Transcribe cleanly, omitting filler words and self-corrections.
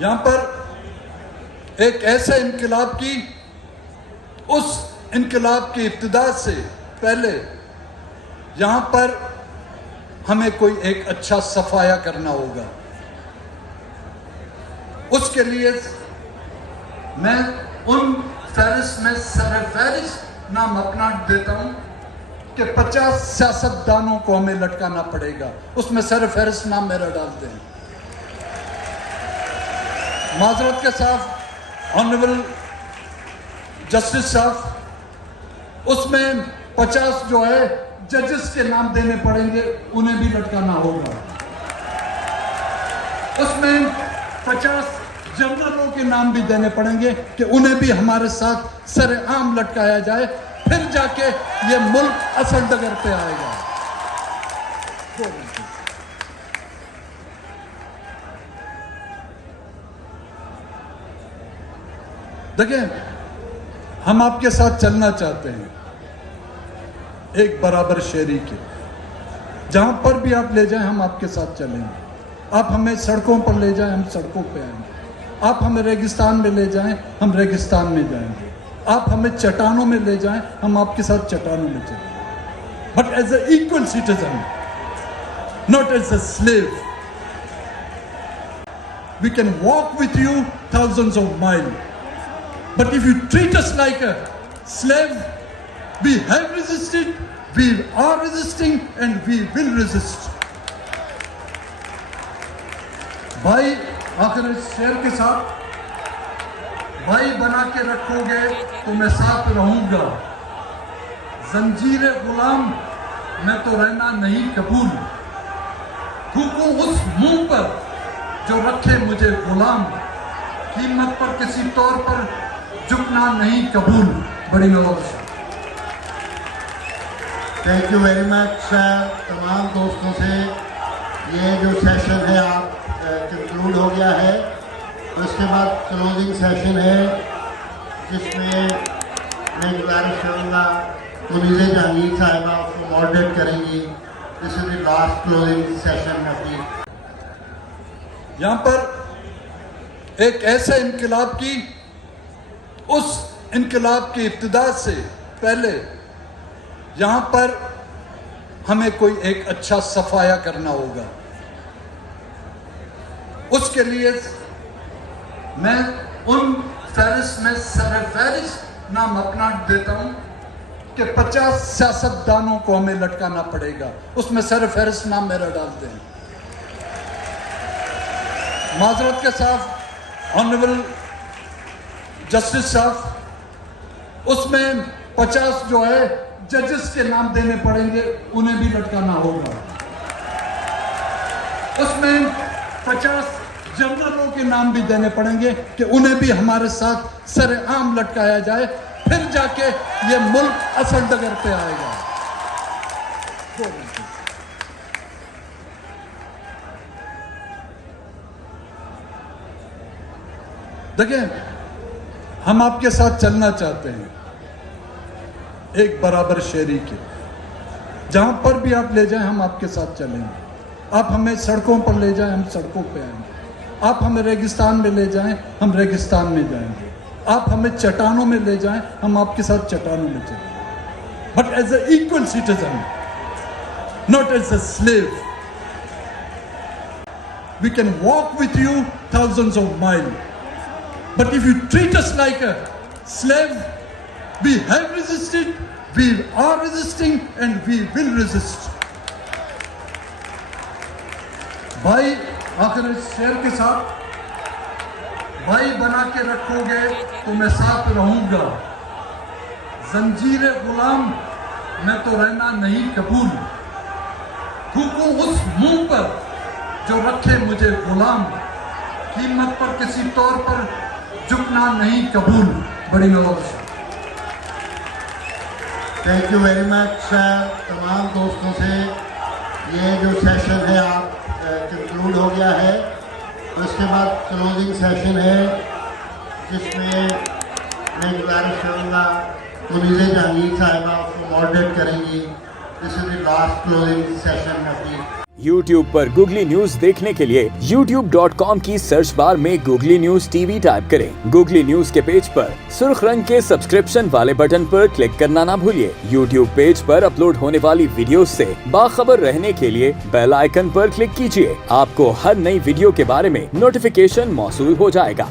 यहाँ पर एक ऐसे इनकलाब की, उस इनकलाब की इब्तिदा से पहले यहाँ पर हमें कोई एक अच्छा सफाया करना होगा। उसके लिए मैं उन फहरिस्त में सर फहरिस्त नाम अपना देता हूं कि 50 सियासतदानों को हमें लटकाना पड़ेगा, उसमें सर फहरिस्त नाम मेरा डालते हैं। माजरत के साथ ऑनरेबल जस्टिस साहब, उसमें 50 जो है जजेस के नाम देने पड़ेंगे, उन्हें भी लटकाना होगा। उसमें 50 जनरलों के नाम भी देने पड़ेंगे कि उन्हें भी हमारे साथ सरेआम लटकाया जाए, फिर जाके ये मुल्क असल डगर पे आएगा। देखिए, हम आपके साथ चलना चाहते हैं एक बराबर शेरी के। जहां पर भी आप ले जाएं, हम आपके साथ चलेंगे। आप हमें सड़कों पर ले जाएं, हम सड़कों पे आएंगे। आप हमें रेगिस्तान में ले जाएं, हम रेगिस्तान में जाएंगे। आप हमें चट्टानों में ले जाएं, हम आपके साथ चट्टानों में चलेंगे, but as a equal citizen, not as a slave. We can walk with you thousands of miles, but if you treat us like a slave, we have resisted, we are resisting, and we will resist. भाई, आखिर इस शेर के साथ, भाई बना के रखोगे तो मैं साथ रहूंगा, जंजीर गुलाम मैं तो रहना नहीं कबूल, थूकूं उस मुंह पर जो रखे मुझे गुलाम, कीमत पर किसी तौर पर झुकना नहीं कबूल। बड़ी नवाज़। Thank you very much. तमाम दोस्तों से ये जो सेशन है आप कंक्लूड हो गया है। उसके बाद क्लोजिंग सेशन है जिसमें मैं गुजारिश करूँगा मुनीज़ा जहांगीर साहिबा उसको मॉडरेट करेंगी। This is the last closing session of the. यहाँ पर एक ऐसे इनकलाब की, उस इनकलाब की इब्तिदा से पहले यहाँ पर हमें कोई एक अच्छा सफाया करना होगा। उसके लिए मैं उन फहरिस्त में सर फहरिस्त नाम अपना देता हूं कि 50 सियासतदानों को हमें लटकाना पड़ेगा, उसमें सर फहरिस्त नाम मेरा डालते हैं। माजरत के साथ ऑनरेबल जस्टिस साहब, उसमें 50 जो है जजेस के नाम देने पड़ेंगे, उन्हें भी लटकाना होगा। उसमें 50 जनरलों के नाम भी देने पड़ेंगे कि उन्हें भी हमारे साथ सरेआम लटकाया जाए, फिर जाके ये मुल्क असल डगर पे आएगा। देखिए, हम आपके साथ चलना चाहते हैं एक बराबर शेरी के। जहां पर भी आप ले जाएं, हम आपके साथ चलेंगे। आप हमें सड़कों पर ले जाएं, हम सड़कों पे आएंगे। आप हमें रेगिस्तान में ले जाएं, हम रेगिस्तान में जाएंगे। आप हमें चट्टानों में ले जाएं, हम आपके साथ चट्टानों में चलेंगे, but as a equal citizen, not as a slave. We can walk with you thousands of miles, but if you treat us like a slave, we have resisted, we are resisting, and we will resist. भाई, आखिर इस शेर के साथ, भाई बना के रखोगे तो मैं साथ रहूंगा, जंजीर गुलाम मैं तो रहना नहीं कबूल, थूकूं उस मुंह पर जो रखे मुझे गुलाम, कीमत पर किसी तौर पर झुकना नहीं कबूल। बड़ी नवाज़। Thank you very much. तमाम दोस्तों से ये जो सेशन है आप कंक्लूड हो गया है। उसके बाद क्लोजिंग सेशन है जिसमें मैं गुजारिश करूँगा मुनीज़ा जहांगीर साहिबा उसको मॉडरेट करेंगी। This is the last closing session of the YouTube पर Googly News देखने के लिए youtube.com की सर्च बार में Googly News TV टाइप करें। Googly News के पेज पर सुर्ख रंग के सब्सक्रिप्शन वाले बटन पर क्लिक करना ना भूलिए। YouTube पेज पर अपलोड होने वाली वीडियोस से बाखबर रहने के लिए बेल आइकन पर क्लिक कीजिए। आपको हर नई वीडियो के बारे में नोटिफिकेशन मौसूल हो जाएगा।